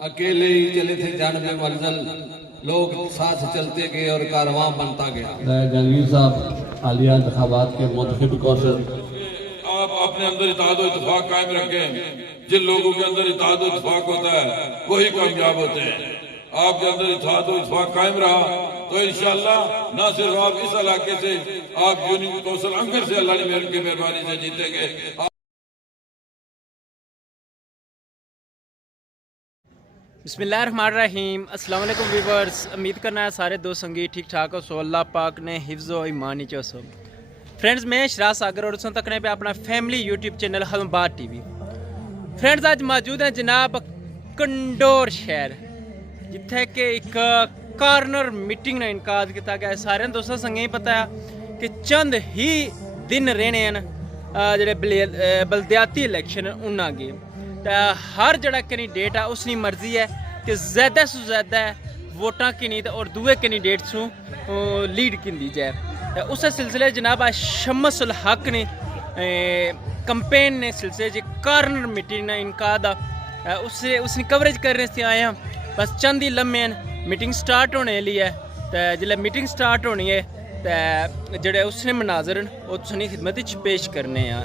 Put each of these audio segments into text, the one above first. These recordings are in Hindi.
अकेले ही चले थे जानबे मंजिल, लोग साथ चलते गए और कारवां बनता गया। जहांगीर साहब हालिया इंतखाबात के मुंतखब कौंसिल, आप अपने अंदर इत्तेहाद और इत्तेफाक कायम रखें। जिन लोगों के अंदर इत्तेहाद और इत्तेफाक होता है वही कामयाब होते हैं। आपके अंदर इत्तेहाद और इत्तेफाक कायम रहा तो इंशाअल्लाह न सिर्फ आप इस इलाके से, आप यूनियन कौंसिल अंगर से अल्लाह की मेहरबानी से जीतेंगे। बिस्मिल्लाहिर्रहमानिर्रहीम। अस्सलाम वालेकुम व्यूवर्स, उम्मीद करना है सारे दोस्त संगी ठीक ठाक हो। सो अल्लाह पाक ने हिफ्ज़ व ईमान ही चो। फ्रेंड्स मैं शराज सागर और उस तकने पे अपना फैमिली यूट्यूब चैनल हलमबाद टीवी। फ्रेंड्स आज मौजूद हैं जनाब कंडोर शहर, जिथे कि एक कार्नर मीटिंग ने इनकाद किया गया। सारे दोस्तों संगे ही पता है कि चंद ही दिन रहने हैं जेडे बलदियाती इलैक्शन उन्ना गे। हर जड़ा कैंडीडेट है उसकी मर्जी है कि ज़्यादा से ज़्यादा वोटां किनी और दूए कैंडीडेट सू लीड की दी जाए। उस सिलसिले जनाब आज शम्स उल हक ने कंपेन ने सिलसिले कार्नर मीटिंग ने इनकाद उसकी कवरेज करने से आए हैं। बस चंद ही लम्हे मीटिंग स्टार्ट होने वाली है। तो जिसले मीटिंग स्टार्ट होनी है तो जेडे उसने मनाजर उसकी खिदमत पेश करने हैं।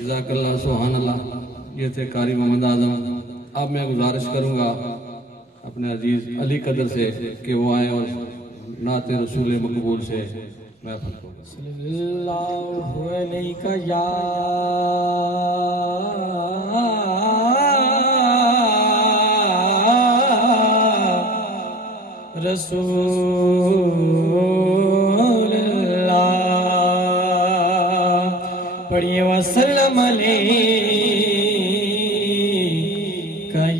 जज़ाकल्लाह सुभान अल्लाह। ये थे कारी मोहम्मद आजम। अब मैं गुजारिश करूंगा अपने अजीज अली कदर से कि वो आए और नाते रसूल मकबूल से महफिल को सल्लल्लाहु अलैका या रसूलल्लाह। पढ़िए वसल्लम अलैका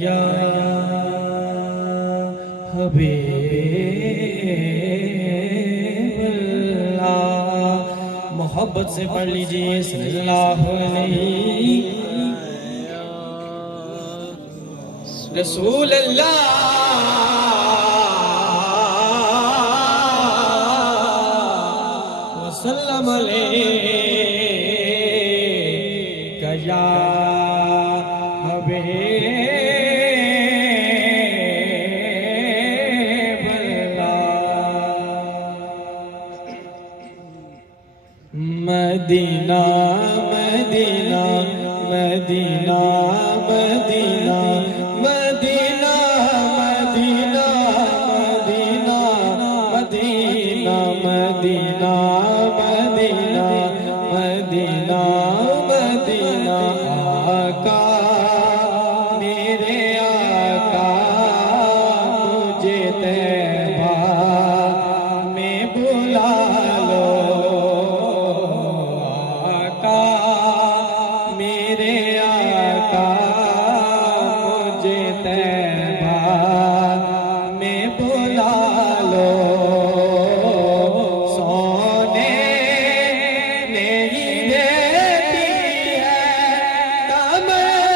या हबीबल्लाह। मोहब्बत से पढ़ लीजिए सल्लल्लाहु अलैहि रसूल अल्लाह वसल्लम अलैका या Medina Medina Medina Medina Medina Medina Medina Medina Medina Medina Medina आका मेरे आका मुझे तैबा में बुला लो मेरे आका मुझे तैबा में बुला लो। सोने नहीं देती है कमर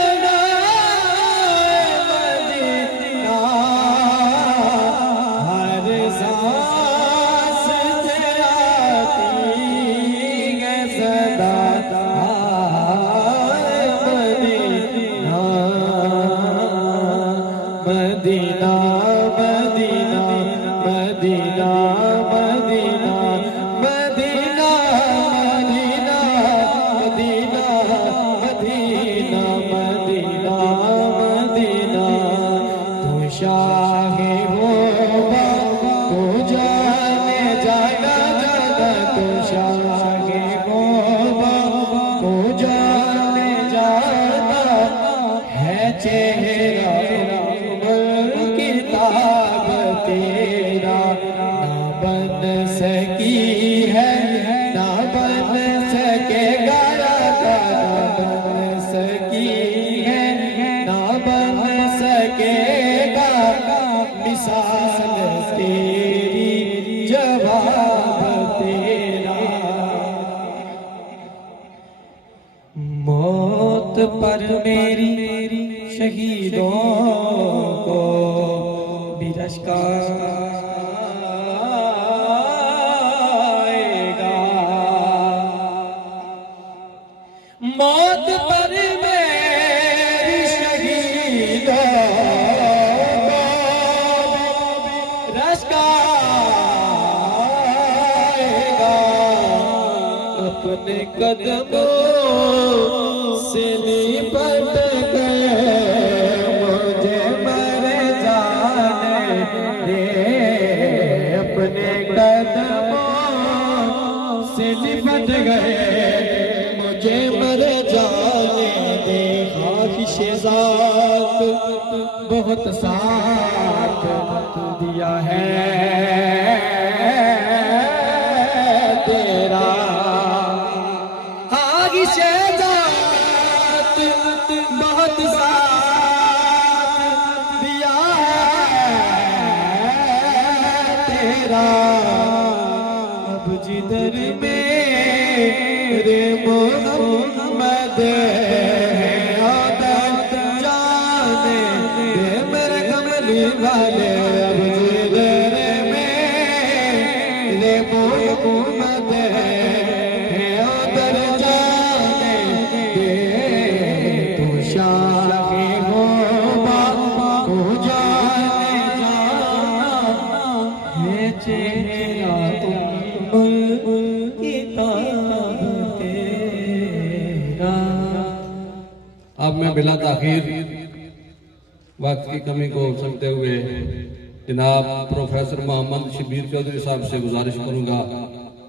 चेहरा किताब तेरा ना बन सकी है, ना बन सकेगा, ना बन सकी है, ना बन सकेगा मिसाल तेरी, जवाब तेरा। मौत पर मेरी शहीदों को भी रश्का आएगा। मौत पर मेरी शहीदों को भी रश्का आएगा। अपने कदमों से लिपट गए मुझे मर जाने दे, अपने कदमों से लिपट गए मुझे मर जाने दे। ख्वाहिश ज़ात बहुत साथ दिया है तेरा, ख्वाहिश ज़ात बहुत साथ दिया है तेरा। अब जिधर मेरे मोहम्मद है आदत जाने दे मेरे कमली वाले। अब जिधर मेरे मोहम्मद है आदत जाने दे, तो शाहे गोबा को जाने जाना है चेहरा किताब तेरा। अब मैं बिला ताखीर वक्त की कमी को समझते हुए जनाब प्रोफेसर मोहम्मद शबीर चौधरी साहब से गुजारिश करूंगा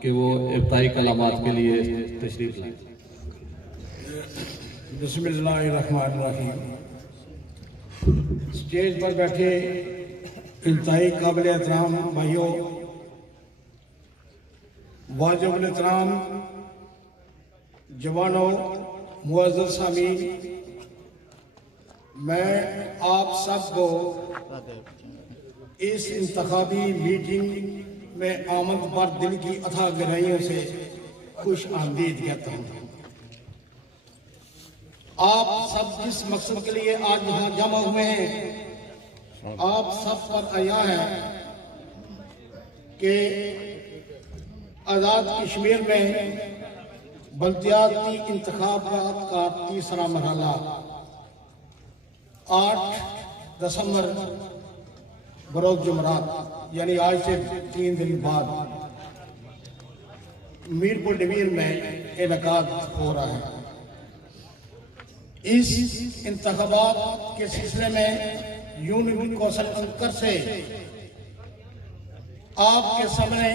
कि वो इब्तिदाई कलामात के लिए तशरीफ लाएं। बिस्मिल्लाहिर्रहमानिर्रहीम। स्टेज पर बैठे इंतहाई काबिल एहतराम भाइयों, वाजिबुल एहतराम जवानों, मुअज़्ज़ज़ सामीन, मैं आप सबको इस इंतखाबी मीटिंग में आमद पर दिल की अथाह गहराइयों से खुश आमदीद कहता हूँ। आप सब जिस मकसद के लिए आज यहाँ जमा हुए हैं, आप सब पर आया है कि आज़ाद कश्मीर में बल्दियाती इंतखाबात का तीसरा मरहला 8 दिसंबर बरोज़ जुमरात यानी आज से 3 दिन बाद मीरपुर डिवीज़न में इनेकाद हो रहा है। इस इंतखाबात के सिलसिले में यूनियन कौंसिल अंकर से आपके सामने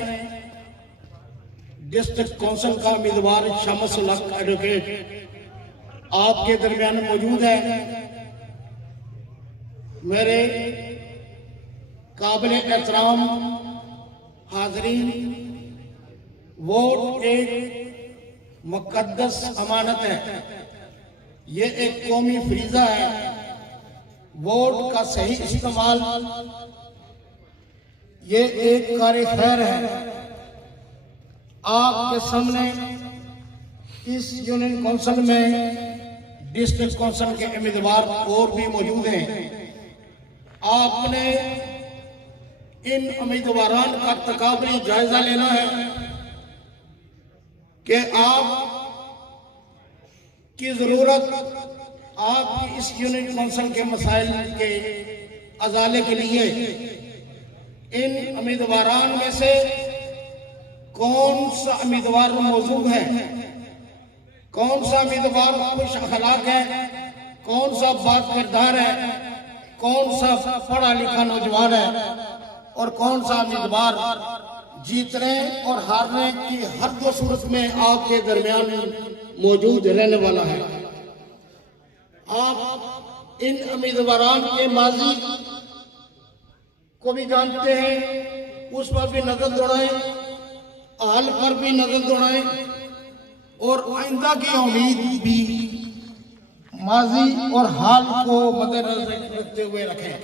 डिस्ट्रिक्ट कौंसिल का उम्मीदवार शम्सुल हक एडवोकेट आपके दरमियान मौजूद है। मेरे काबिल एहतराम हाज़रीन, वोट एक मुक़द्दस अमानत है, ये एक कौमी फरीज़ा है। वोट का सही इस्तेमाल ये एक कार खैर है। आपके सामने इस यूनियन कौंसिल में डिस्ट्रिक्ट कौंसिल के उम्मीदवार और भी मौजूद हैं। आपने इन उम्मीदवारों का तकाबली जायजा लेना है कि आप की जरूरत आपकी इस यूनियन कौंसिल के मसाइल के अजाले के लिए इन उम्मीदवारों में से कौन सा उम्मीदवार मौजूद है, कौन सा उम्मीदवार खुश अखलाक है, कौन सा बात किरदार है, कौन सा पढ़ा लिखा नौजवान है और कौन सा उम्मीदवार जीतने और हारने की हर दो सूरत में आपके दरमियान मौजूद रहने वाला है। आप इन उम्मीदवारान के माजी को भी जानते हैं, उस पर भी नजर दौड़ाएं, हाल पर भी नजर दौड़ाएं और आइंदा की उम्मीद भी माजी और हाल को मद्देनजर रखते हुए रखें।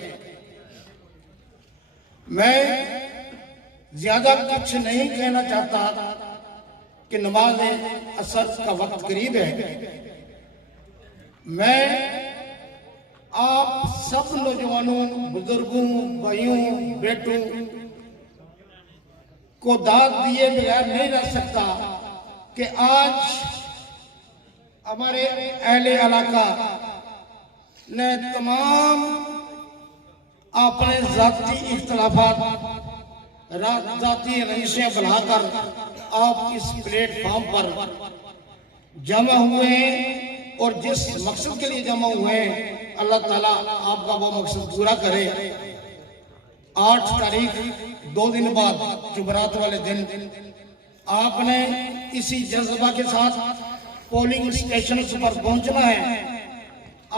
मैं ज्यादा कुछ नहीं कहना चाहता कि नमाज असर का वक्त करीब है। मैं आप सब नौजवानों, बुजुर्गों, भाइयों, बेटों को दाद दिए बगैर नहीं रह सकता कि आज हमारे अहले इलाका ने तमाम अपने जाती इख्तलाफात, जाती रंजिशें बनाकर आप इस प्लेटफॉर्म पर जमा हुए हैं और जिस मकसद के लिए जमा हुए हैं अल्लाह ताला आपका वो मकसद पूरा करे। 8 तारीख 2 दिन बाद जुमेरात वाले दिन आपने इसी जज्बा के साथ पोलिंग स्टेशन पर पहुंचना है।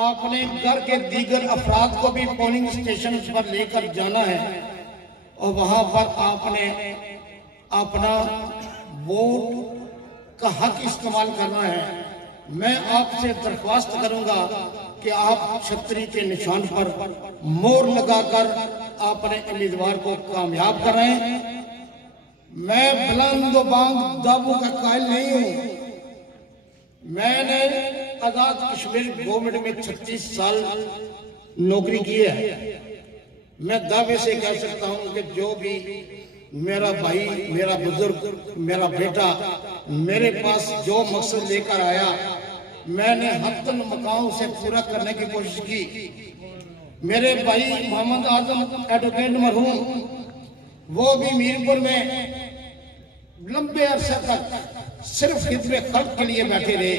आपने घर के दीगर अफराद को भी पोलिंग स्टेशन पर लेकर जाना है और वहां पर आपने अपना वोट का हक इस्तेमाल करना है। मैं आपसे दरख्वास्त करूंगा कि आप छतरी के निशान पर मोहर लगाकर अपने उम्मीदवार को कामयाब कराएं। मैं बुलंद बांग दावों का कायल नहीं हूं। मैंने आजाद कश्मीर गवर्नमेंट में 36 साल नौकरी की है। मैं दावे से कह सकता हूं कि जो भी मेरा भाई, मेरा बुजुर्ग, मेरा बेटा मेरे पास जो मकसद लेकर आया, मैंने हत्तन मकाम से पूरा करने की कोशिश की। मेरे भाई मोहम्मद आजम एडवोकेट मरहूम, वो भी मीरपुर में लंबे अरसे तक सिर्फ खिदमत खर्च के लिए बैठे रहे।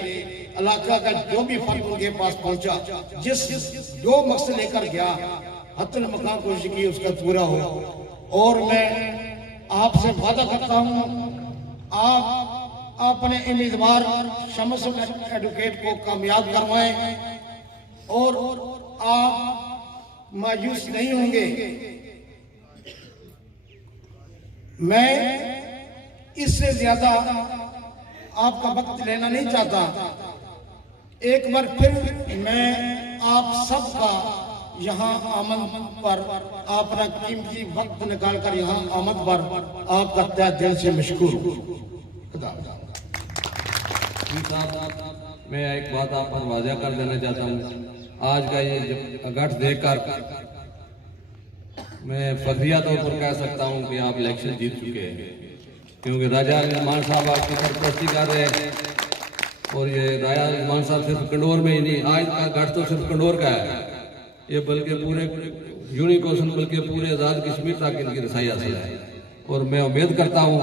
इलाका का जो भी फर्क उनके पास पहुंचा, जो मकसद लेकर गया, हत्तन मकाम कोशिश की उसका पूरा हो। और मैं आपसे वादा करता हूं, आप अपने उम्मीदवार शम्स एडवोकेट को कामयाब करवाएं और आप मायूस नहीं होंगे। मैं इससे ज्यादा आपका वक्त लेना नहीं चाहता। एक बार फिर मैं आप सबका यहाँ आमद पर, अपना कीमती वक्त निकालकर यहाँ आमद पर आपका तहे दिल से मशकूर। मैं एक बात आप पर वाज़ेह कर देना चाहता हूँ। आज का ये गठ देखकर मैं फर्जिया तौर पर कह सकता हूँ कि आप इलेक्शन जीत चुके हैं, क्योंकि राजा रहमान साहब आपकी सरपरस्ती कर रहे हैं। और ये राजा रहमान साहब सिर्फ कंडोर में ही नहीं, आज का गठ तो सिर्फ कंडोर का है, ये बल्कि पूरे यूनिकोशन, बल्कि पूरे आज़ाद कश्मीर तक इनकी रसाई हासिल है। और मैं उम्मीद करता हूँ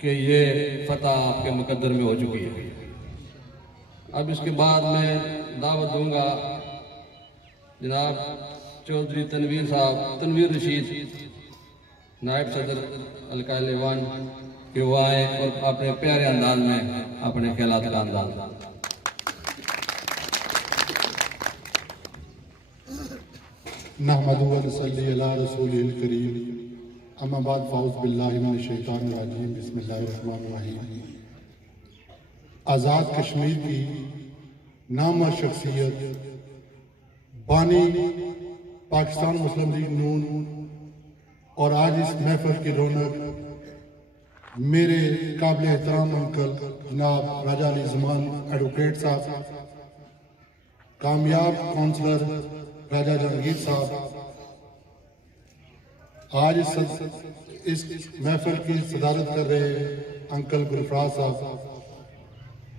कि ये फतह आपके मुकद्दर में हो चुकी है। अब इसके बाद मैं दावत दूंगा जनाब चौधरी तनवीर साहब, तनवीर रशीद, नायब सदर हल्का लेवान, कि वो आए और अपने प्यारे अंदाज में अपने ख्यालात का अंदाज। नहमदुहु व नसल्ली अला रसूलिल करीम, अम्मा बाद फ़ाउज़ बिल्लाहि मिनश शैतानिर रजीम, बिस्मिल्लाहिर रहमानिर रहीम। आज़ाद कश्मीर की नामा शख्सियत, बानी पाकिस्तान मुस्लिम लीग नून, और आज इस महफिल की रौनक मेरे काबिल एहतराम अंकल जनाब राजा अली ज़मान एडवोकेट साहब, कामयाब काउंसलर राजा जहांगीर साहब, आज इस महफिल की सदारत कर रहे अंकल गुलफराज साहब,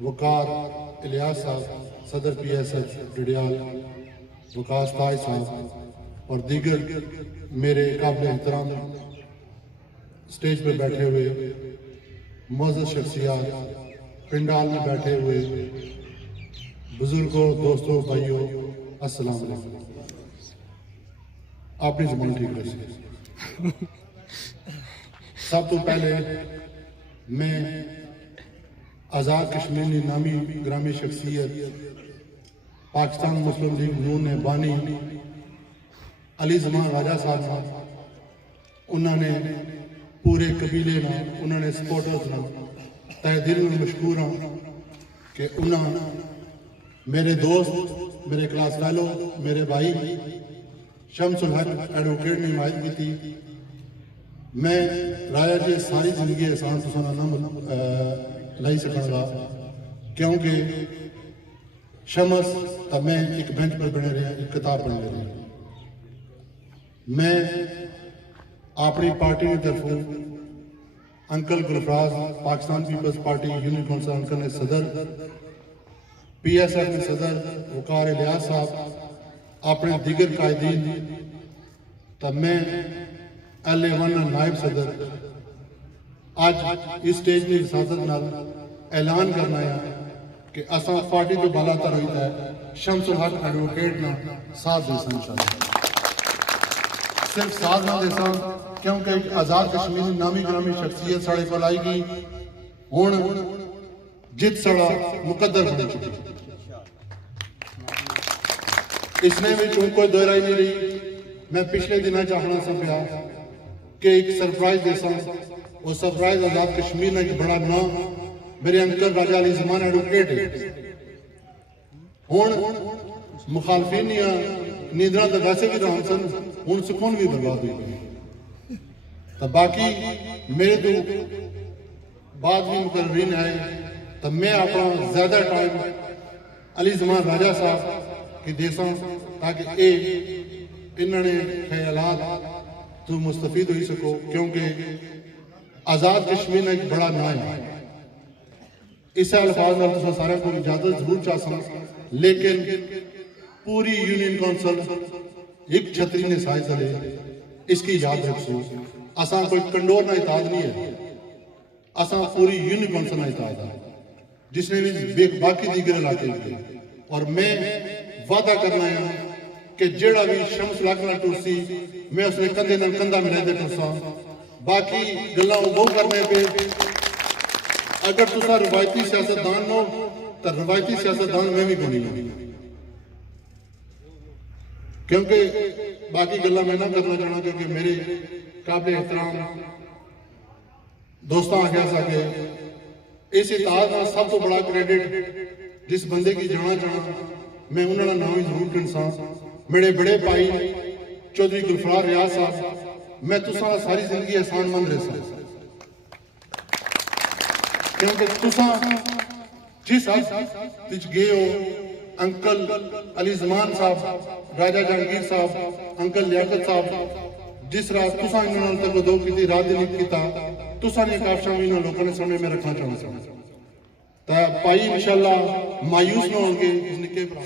वकार इलियास साहब, सदर PSH डडियाल वकास ताज साहब और दीगर मेरे काबिल एहतराम स्टेज पर बैठे हुए मोअज़्ज़ज़ शख्सियात, पिंडाल में बैठे हुए बुजुर्गों, दोस्तों, भाइयों, अस्सलाम वालेकुम। आपने ज़बान ठीक रखी। सब तो पहले मैं आज़ाद कश्मीर की नामी ग्रामी शख्सियत पाकिस्तान मुस्लिम लीग नून ने बानी अली जमान राजा साहब ने उन्होंने पूरे कबीले ना उन्होंने सपोर्टर्स ना तहे दिल में मशहूर हाँ कि उन्होंने मेरे दोस्त मेरे क्लास फेलो मेरे भाई शमसुल हक एडवोकेट ने हिमायत की थी। मैं राजा जी सारी जिंदगी एहसान तो ना लाई सकूँगा क्योंकि शमस तब मैं एक बेंच पर बने रहे एक किताब पढ़ रहे मैं अपनी पार्टी की तरफों uncle Gulfaraz Pakistan Peoples Party union council uncle ने सदर PSF के सदर वकार इलियास साहब अपने दीगर कायदीन तब मैं LA1 नायब सदर आज इस स्टेज की हिफाजत नाल ऐलान करना है कि असा पार्टी तो बालातर होता है शमसुल हक एडवोकेट ना साथ देसा इंशाअल्लाह सिर्फ साथ ना देसा क्योंकि एक आजाद कश्मीर नामी ग्रामी शख्सियत साढ़े को आएगी हुण जित साड़ा मुकद्दर बन चुकी इसमें भी कोई दो राय नहीं रही। मैं पिछले दिन चाहना सा पिया कि एक सरप्राइज देसा वो सरप्राइज आजाद कश्मीर ने एक बड़ा नाम मेरे अंकल राजा अली जमान एडवोकेट है हुण मुखालफिन या नींदरा तो वैसे भी राम सन हुण सुकून भी बर्बाद हुई तो बाकी मेरे तो बाद भी मुकर्रीन आए तो मैं अपना ज्यादा टाइम अली जमान राजा साहब की देसा ताकि इन्होंने ख्यालात तो मुस्तफीद हो सको क्योंकि आजाद कश्मीर ने एक बड़ा नाम है इस अल्फाज में तो सारे को इजाजत जरूर चाह लेकिन पूरी यूनियन कौंसिल एक छतरी ने साइज ले इसकी याद रखो असा कोई कंडोर ना इताद नहीं है असा पूरी यूनियन कौंसिल ना इताद है जिसने भी बाकी दीगर इलाके और मैं वादा करना है कि जेड़ा भी शम्स लागना टुरसी मैं उसने कंधे नाल कंधा मिला दे टुरसा बाकी गल्लां वो करने पे अगर तुसा रवायती सियासतदान हो तो रवायती सियासतदान मैं भी कोनी क्योंकि बाकी गल्लां मैं ना करना चाहना क्योंकि मेरे काबिल एहतराम दोस्तों आख्या सके इस इताद का सब तो बड़ा क्रेडिट जिस बंदे की जाना चाहना मैं उन्होंने नाम ही जरूर गिनसा मेरे बड़े भाई चौधरी गुलफराज रियाज साहब मैं तुसा सारी जिंदगी एहसान मंद रहा क्योंकि तुसा जिस गए हो अंकल अली जमान साहब राजा जहांगीर साहब अंकल लियाकत साहब जिस रात तुसा इन्होंने तक दो की रात दिन किया तुसा ने काफशा भी इन्होंने लोगों ने सामने में रखना चाहता भाई इंशाल्लाह मायूस ना होंगे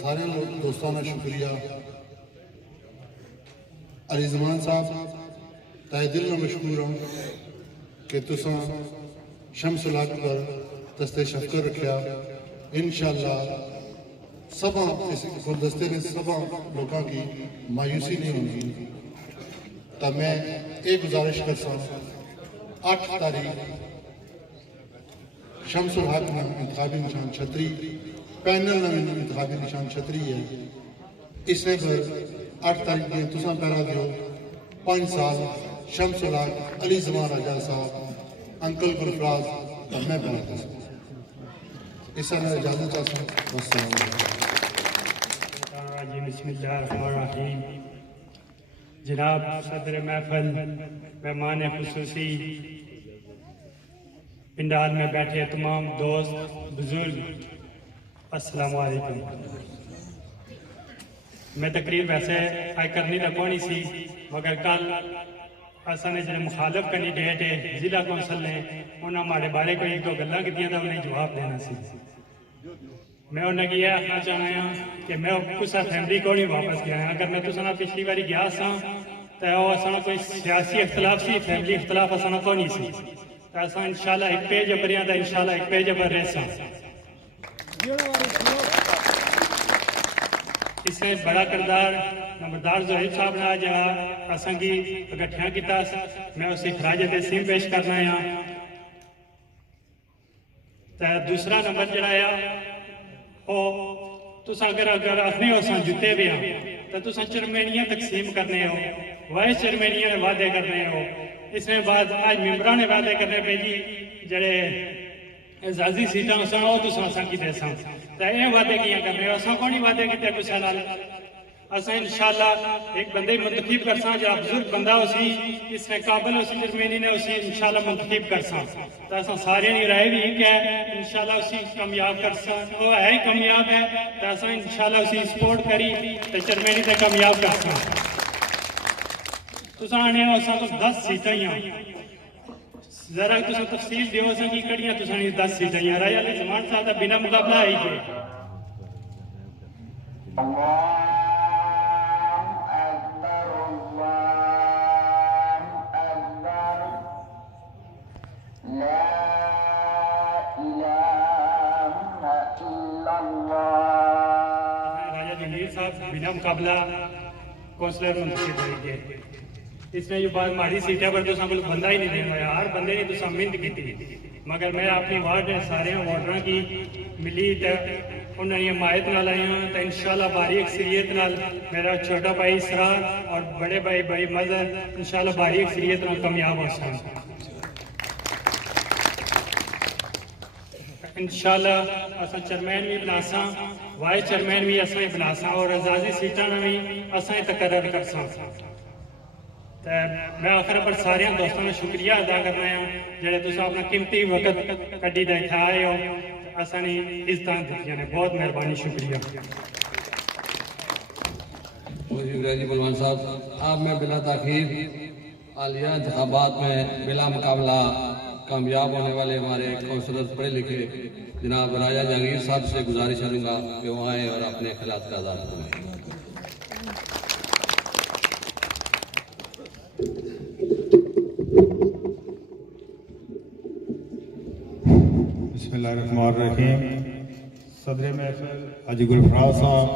सारे दोस्तों का शुक्रिया अली जमान साहब तहे दिल में मशहूर हूँ कि तुसा शम्सुल हक पर दस्ते शफकर रखा इंशाल्लाह सबा इस गुलदस्ते ने सबा लोगों की मायूसी नहीं होगी तो मैं एक गुजारिश कर सकता 8 तारीख शम्सुल हक में इंतखाबी निशान छतरी पैनल में इंतखाबी निशान छतरी है इसने पर 8 तारीख में तुसा पैरा दो 5 साल शम्सुल हक अली जमान राजा साहब अंकल गुलफराज और मैं पैरा दो इस तरह इजाजत चाहता हूँ बिस्मिल्लाहिर्रहमानिर्रहीम जनाब सदर महफल मेहमान खुसूसी पिंडाल में बैठे तमाम दोस्त बुजुर्ग अस्सलाम वालेकुम। मैं तकरीर वैसे आई करनी लगवानी सी मगर कल असाने जो मुखालफ कैंडिडेट है जिला कौंसल ने उन्होंने हमारे बारे को एक दो गल्लां कीतियां तो उन्हें जवाब देना सी मैं उन्हें यह आखना चाहना कि मैं कुछ फैमिली को नहीं वापस गया अगर मैं तुसा पिछली बारी गया सा तो असा कोई सियासी इख्तलाफ सी फैमिली इख्तलाफ असा को नहीं सी तो असा इंशाल्लाह एक पेज पर इंशाल्लाह एक पेज पर रह इससे बड़ा किरदार नंबरदार जोहिब साहब ने आज असा की इकट्ठा किया मैं उसे खराज तहसीम पेश करना है तो दूसरा नंबर जरा वो तुस अगर आखने हो असां जिते भी हाँ तो तुस चरमेनियां तकसीम करने हो, वाइस चरमेनियां ने वादे करने हो, इसमें बाद आज मेंबरां ने वादे करने पे जी जड़े एजाजी सीटां सन वो तुस असां की देसां तो ये वादे कियां करने हो, असां कौन वादे किते कुछ नाल असां इंशाल्लाह एक बंदे मुंतखब करसां जो बुजुर्ग बंदा उसी इसने काबिल उसी चरमेनी ने उसी इंशाल्लाह मुंतखब करसां तो असां सारे दी राय भी एक है इंशाल्लाह उसी कामयाब करसां, वो है कामयाब है तो असां इंशाल्लाह उसी सपोर्ट करी तो चरमेनी ते कामयाब करसां। तुसां आने हो असां को 10 सीटां ही जरा तुसां तफसील दियो असां की कड़ियां तुसां 10 सीटां ही राजा अली ज़मान साहब दा बिना मुकाबला आई है। बिना मुकाबला कौंसलर मुंतखब होइए, इसने जो बात माड़ी सीटें पर तो कोई बंदा ही नहीं देना है, हर बंदे ने तो मिन्नत की थी मगर मैं अपनी वार्ड सारे वोटरों की मिली तो उन्होंने हिमायत नाल आया तो इंशाल्लाह भारी अक्सरियत नाल मेरा छोटा भाई इसरार और बड़े भाई भाई मजहर इंशाल्लाह भारी अक्सरियत नाल कामयाब हो सकते इंशाल्लाह। असां चेयरमैन भी बनासां, वाइस चेयरमैन भी असां बनासां और एजाजी सीटां भी असां तकर्रर करसां। तो मैं आखिर पर सारे दोस्तों का शुक्रिया अदा करना है जेडे तुस अपना कीमती वक्त कड्डी दे इत्थे आए हो, असां ने इज्जतां दित्तियां ने, बहुत मेहरबानी शुक्रिया। जी बलवान साहब, आप में बिला ताखीर आलिया इंतखाबात में बिला मुकाबला कामयाब होने वाले हमारे काउंसलर पढ़े लिखे जनाब राजा जहांगीर साहब से गुजारिश करूँगा कि वो आए और अपने ख्यालात का इज़हार करें। बिस्मिल्लाहिर्रहमानिर्रहीम। सदर महफिल हाजी गुलफराज साहब,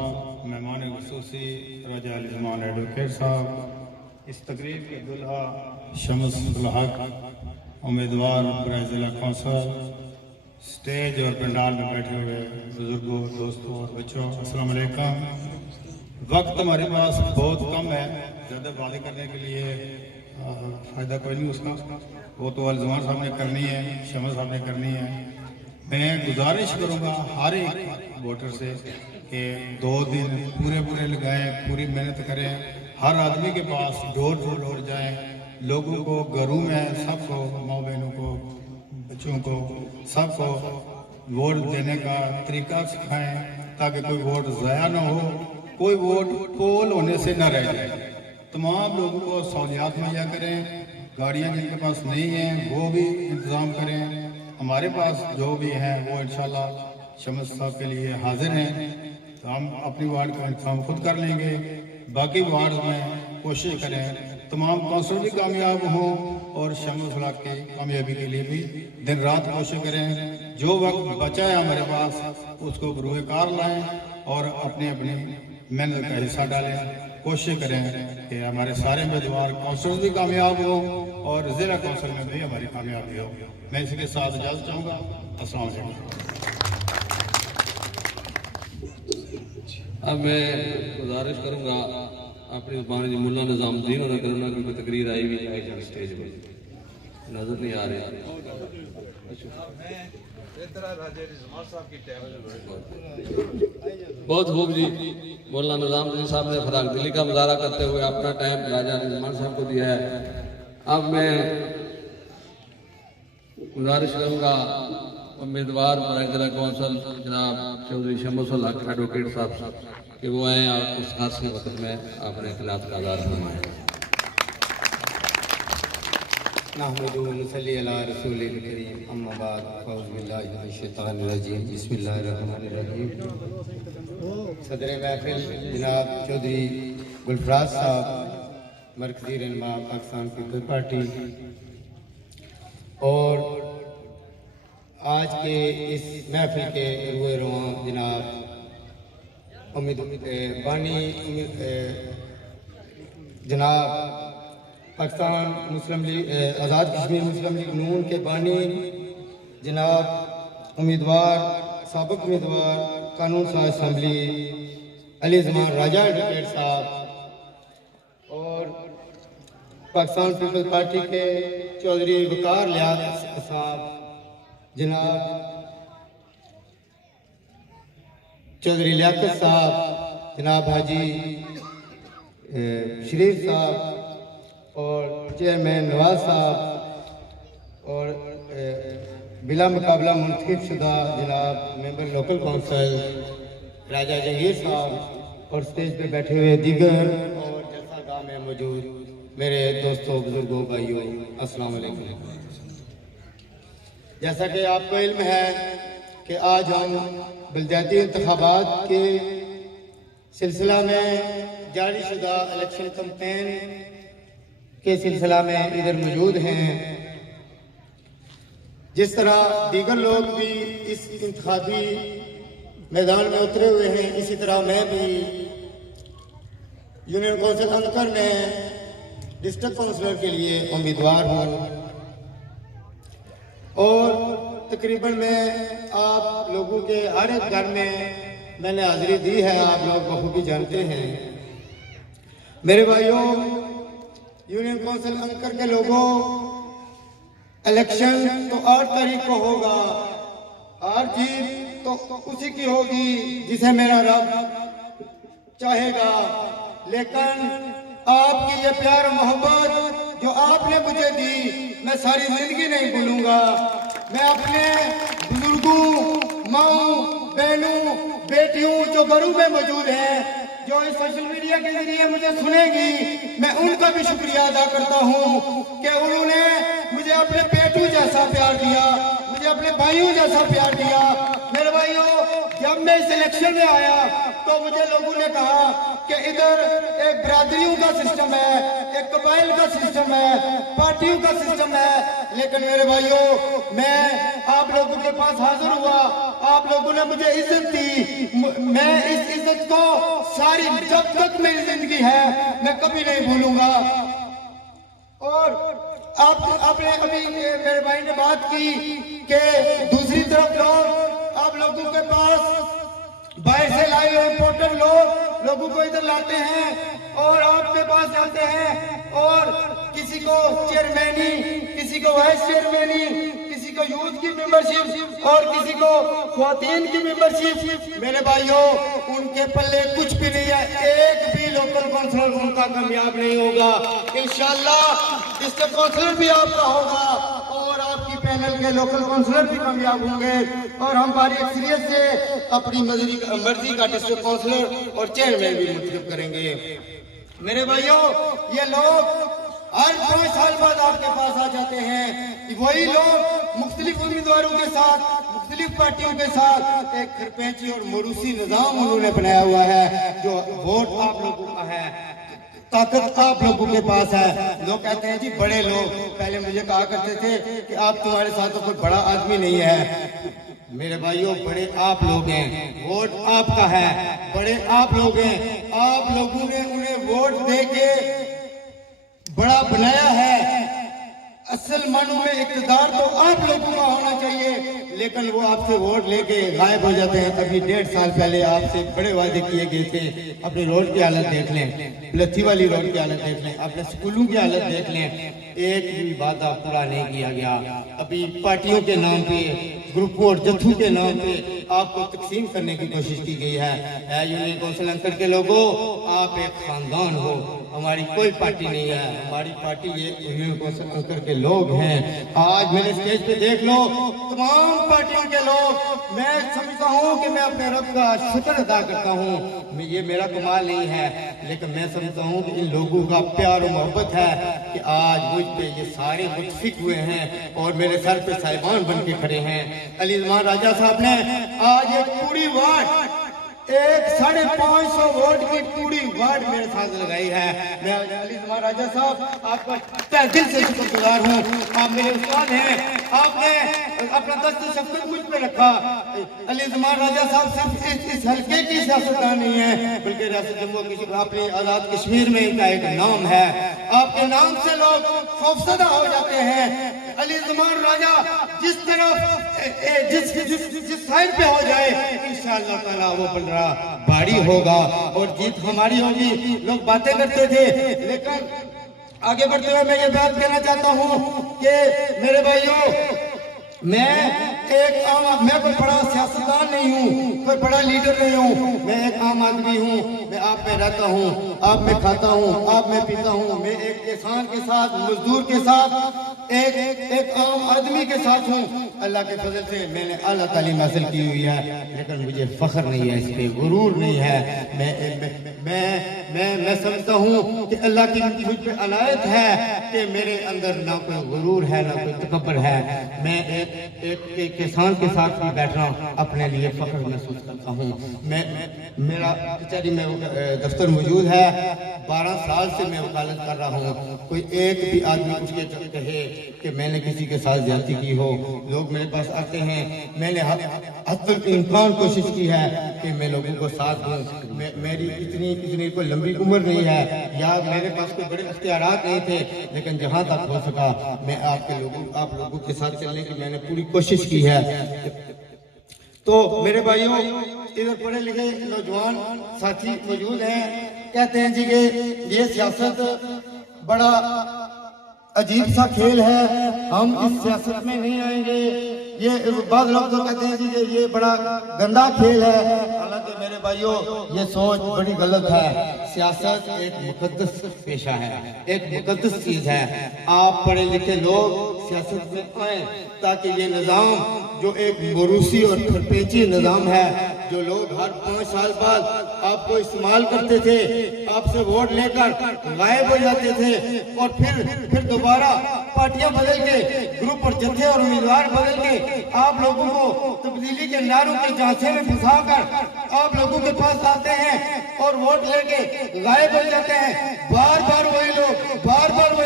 मेहमान खुसूसी राजा अली ज़मान एडवोकेट साहब, इस तकरीब के दुल्हा शम्स उल हक उम्मीदवार बराए ज़िला कौंसल, स्टेज और पंडाल में बैठे हुए बुजुर्गों, दोस्तों और बच्चों, अस्सलाम वालेकुम। वक्त हमारे पास बहुत कम है, ज़्यादा बातें करने के लिए फ़ायदा कोई नहीं उसका, वो तो अली ज़मान साहब ने करनी है, शम्स साहब ने करनी है। मैं गुजारिश करूँगा हर एक वोटर से कि 2 दिन पूरे लगाएं, पूरी मेहनत करें, हर आदमी के पास डोर टू डोर जाएं, लोगों को घरों में सबको, माँ बहनों को, बच्चों को, सबको वोट देने का तरीका सिखाएं ताकि कोई वोट ज़ाया ना हो, कोई वोट पोल होने से न रह जाए। तमाम लोगों को सहूलियात मुहैया करें, गाड़ियाँ जिनके पास नहीं हैं वो भी इंतज़ाम करें। हमारे पास जो भी हैं वो इंशाल्लाह शम्स साहब के लिए हाजिर हैं, तो हम अपनी वार्ड का इंतजाम खुद कर लेंगे। बाकी वार्ड में कोशिश करें तमाम काउंसिलर भी कामयाब हों और शम्स साहब की कामयाबी के लिए भी दिन रात कोशिश करें। जो वक्त बचा है हमारे पास उसको बरूए कार लाएँ और अपनी अपनी मेहनत का हिस्सा डालें। कोशिश करें कि हमारे सारे उम्मीदवार काउंसिलर भी कामयाब हो और जिला काउंसिल में भी हमारी कामयाबी हो। मैं इसके साथ इजाज़त चाहूँगा। अस्सलाम वालेकुम। अब मैं गुजारिश करूँगा अपनी ज़बान जी मुल्ला निज़ामुद्दीन होना करूँगा क्योंकि तकरीर आई भी है स्टेज पर नजर नहीं आ रही। बहुत खूब जी, मौलाना निज़ामुद्दीन साहब ने फराग दिली का मुजाहरा करते हुए अपना टाइम राजा निज़ाम साहब को दिया है। अब मैं गुजारिश करूँगा उम्मीदवार बराए ज़िला कौंसल जनाब चौधरी शम्स उल हक एडवोकेट साहब कि वो आए और उस खास के वक्त में अपने खिलाफ का इज़हार फरमाएं। नहमदुहु व नसल्ली अला रसूलिल करीम, अम्मा बाद, अऊज़ु बिल्लाहि मिनश शैतानिर रजीम, बिस्मिल्लाहिर रहमानिर रहीम। सदर महफिल जनाब चौधरी गुलफराज साहब, मरकज़ी रहनुमा पाकिस्तान पीपल्स पार्टी, और आज के इस महफिल के रुए रुआं जनाब जनाब पाकिस्तान मुस्लिम लीग आज़ाद कश्मीर मुस्लिम लीग नून के बानी जनाब उम्मीदवार साबिक उम्मीदवार कानून साज असम्बली अली ज़मान राजा एडवोकेट साहब और पाकिस्तान पीपल्स पार्टी के चौधरी वकार लियात साहब, जनाब चौधरी लियाकत साहब, जनाब हाजी शरीफ साहब और चेयरमैन नवाज साहब और बिला मुकाबला मुंतखब शुदा जनाब मेंबर लोकल काउंसिल राजा जहांगीर साहब और स्टेज पे बैठे हुए दीगर और जलसागाह में मौजूद मेरे दोस्तों, बुजुर्गों, भाइयों, अस्सलाम वालेकुम। जैसा कि आपको इल्म है कि आज हम बलदियाती इंतखाबात के सिलसिला में जारी शुदा इलेक्शन कैंपेन के सिलसिला में इधर मौजूद हैं। जिस तरह दीगर लोग भी इस इंतखाबी मैदान में उतरे हुए हैं, इसी तरह मैं भी यूनियन काउंसिल अंकर में डिस्ट्रिक्ट काउंसिलर के लिए उम्मीदवार हूँ और तकरीबन मैं आप लोगों के हर एक घर में मैंने हाजिरी दी है, आप लोग बखूबी जानते हैं। मेरे भाइयों, यूनियन काउंसिल अंकर के लोगों, इलेक्शन तो 8 तारीख को होगा, हार जीत तो उसी की होगी जिसे मेरा रब चाहेगा, लेकिन आपकी ये प्यार मोहब्बत जो आपने मुझे दी मैं सारी जिंदगी नहीं भूलूंगा। मैं अपने बुजुर्गों, माओ, बहनों, बेटियों जो घरों में मौजूद हैं, जो इस सोशल मीडिया के जरिए मुझे सुनेगी, मैं उनका भी शुक्रिया अदा करता हूँ कि उन्होंने मुझे अपने बेटों जैसा प्यार दिया, मुझे अपने भाइयों जैसा प्यार दिया। मेरे भाइयों, जब मैं इस इलेक्शन में आया तो मुझे लोगों ने कहा कि इधर एक बरादरियों का सिस्टम है, एक कबाइल का सिस्टम है, पार्टियों का सिस्टम है, लेकिन मेरे भाइयों, मैं आप लोगों के पास हाजिर हुआ, आप लोगों ने मुझे इज्जत दी, मैं इस इज्जत को सारी जब तक मेरी जिंदगी है मैं कभी नहीं भूलूंगा। और आपने अभी मेरे भाई ने बात की कि दूसरी तरफ आप लोगों के पास बाहर से लाए हुए इम्पोर्टेड लोगों को इधर लाते हैं और आपके पास जाते हैं और किसी को चेयरमैनी, किसी को वाइस चेयरमैनी, किसी को यूथ की मेंबरशिप और किसी को ख्वातीन की मेंबरशिप। मेरे भाइयों, उनके पल्ले कुछ भी नहीं है, एक भी लोकल काउंसिलर उनका कामयाब नहीं होगा। इंशाल्लाह डिस्ट्रिक्ट काउंसिलर भी आपका होगा और आपकी पैनल के लोकल काउंसिलर भी कामयाब होंगे और हम बारी अक्सरियत से अपनी मर्जी का डिस्ट्रिक्ट काउंसिलर और चेयरमैन भी मुंतखब करेंगे। मेरे भाइयों, ये लोग हर 5 साल बाद आपके पास आ जाते हैं, वही लोग मुख्तलिफ उम्मीदवारों के साथ, मुख्तलिफ पार्टियों के साथ एक खरपेची और मरूसी निजाम उन्होंने बनाया हुआ है, जो वोट आप लोगों का है, ताकत आप लोगों के पास है। लोग कहते हैं जी बड़े लोग, पहले मुझे कहा करते थे कि आप तुम्हारे साथ तो कोई बड़ा आदमी नहीं है। मेरे भाइयों, बड़े आप लोग हैं, वोट आपका है, बड़े आप लोग हैं, आप लोगों ने उन्हें वोट दे के बड़ा बनाया है। असल मानों में इक़्तिदार तो आप लोगों का होना चाहिए, लेकिन वो आपसे वोट लेके गायब हो जाते हैं। अभी 1.5 साल पहले आपसे बड़े वादे किए गए थे, अपनी रोड की हालत देख लें, लथी वाली रोड की हालत देख लें, अपने स्कूलों की हालत देख लें, एक भी वादा पूरा नहीं किया गया। अभी पार्टियों के नाम पे, ग्रुपों और जत्थों के नाम पे आपको तकसीम करने की कोशिश की गई है। यूनियन काउंसिल अंकर के लोगों, आप एक खानदान हो, हमारी कोई पार्टी नहीं है, हमारी पार्टी ये यूनियन काउंसिल अंकर के लोग हैं। आज मेरे स्टेज पे देख लो, तमाम पार्टियों के लोग, मैं समझता हूँ कि मैं अपने रब का शुक्र अदा करता हूँ। ये मेरा कमाल नहीं है, लेकिन मैं समझता हूँ कि इन लोगों का प्यार और मोहब्बत है कि आज मुझ पे ये सारे मुतफिक हुए हैं और मेरे सर पे साहिबान बन के खड़े हैं। अली ज़मान राजा साहब ने आज एक पूरी वार्ड, एक 550 वोट की पूरी वार्ड मेरे साथ लगाई है। मैं अली ज़मान राजा साहब आपका तहे दिल से शुक्रगुजार हूँ। आप मेरे उस्ताद हैं, आपने अपना दस्त शफ़क़त मुझ पे रखा। अली ज़मान राजा साहब सिर्फ इस हल्के की सियासतदान नहीं है, बल्कि रियासत जम्मू कश्मीर, अपने आज़ाद कश्मीर में इनका एक नाम है। आपके नाम से लोग खौफजदा हो जाते हैं। अली ज़मान राजा जिस तरफ जिस साइड पे हो जाए इंशाअल्लाह ताला वो बलरा बाड़ी होगा और जीत हमारी होगी। लोग बातें करते थे, लेकिन आगे बढ़ते हुए मैं ये बात कहना चाहता हूँ कि मेरे भाइयों, मैं कोई बड़ा सियासतदान नहीं हूँ, कोई बड़ा लीडर नहीं हूँ, मैं एक आम आदमी हूँ। मैं आप में रहता हूँ, आप में खाता हूँ, आप में पीता हूँ। मैं एक किसान के साथ, मजदूर के साथ, एक आम आदमी के साथ हूँ। अल्लाह के फजल से मैंने आला तालीम हासिल की हुई है, लेकिन मुझे फख्र नहीं है, इस पे गुरूर नहीं है। मैं समझता हूँ कि अल्लाह की मुझ पे अनायत है कि मेरे अंदर ना कोई गुरूर है, ना कोई तकब्बर है। मैं एक किसान के साथ भी बैठना अपने लिए फख्र महसूस करता हूँ। मेरा कचहरी में दफ्तर मौजूद है, 12 साल से मैं वकालत कर रहा हूँ। कोई एक भी आदमी उसके कहे कि मैंने किसी के साथ ज्यादती की हो, लोग मेरे पास आते हैं। मैंने हद इम्कान कोशिश की है कि मैं लोगों को साथ दूँ। मेरी इतनी कोई लंबी उम्र नहीं है या मेरे पास कोई बड़े इख्तियारात नहीं थे, लेकिन जहाँ तक हो सका मैं आप लोगों के साथ चलने की मैंने पूरी कोशिश की है। तो मेरे भाइयों, इधर पढ़े लिखे नौजवान साथी मौजूद हैं, कहते हैं जी कि ये सियासत बड़ा अजीब सा खेल है, हम इस सियासत में नहीं आएंगे। ये बाद लोग तो कहते हैं जी कि ये बड़ा गंदा खेल है। हालांकि मेरे भाइयों, ये सोच बड़ी गलत है। सियासत एक मुकद्दस पेशा है, एक मुकद्दस चीज है। आप पढ़े लिखे लोग सियासत में आए ताकि ये निज़ाम जो एक मोरूसी और खरपेची निज़ाम है, जो लोग हर 5 साल बाद आपको इस्तेमाल करते थे, आपसे वोट लेकर गायब हो जाते थे और फिर दोबारा पार्टियां बदल के, ग्रुप और जत्थे और उम्मीदवार बदल के आप लोगों को तब्दीली के नारों के झांसे में फंसाकर आप लोगों के पास आते हैं और वोट लेके गायब हो जाते हैं। बार बार वही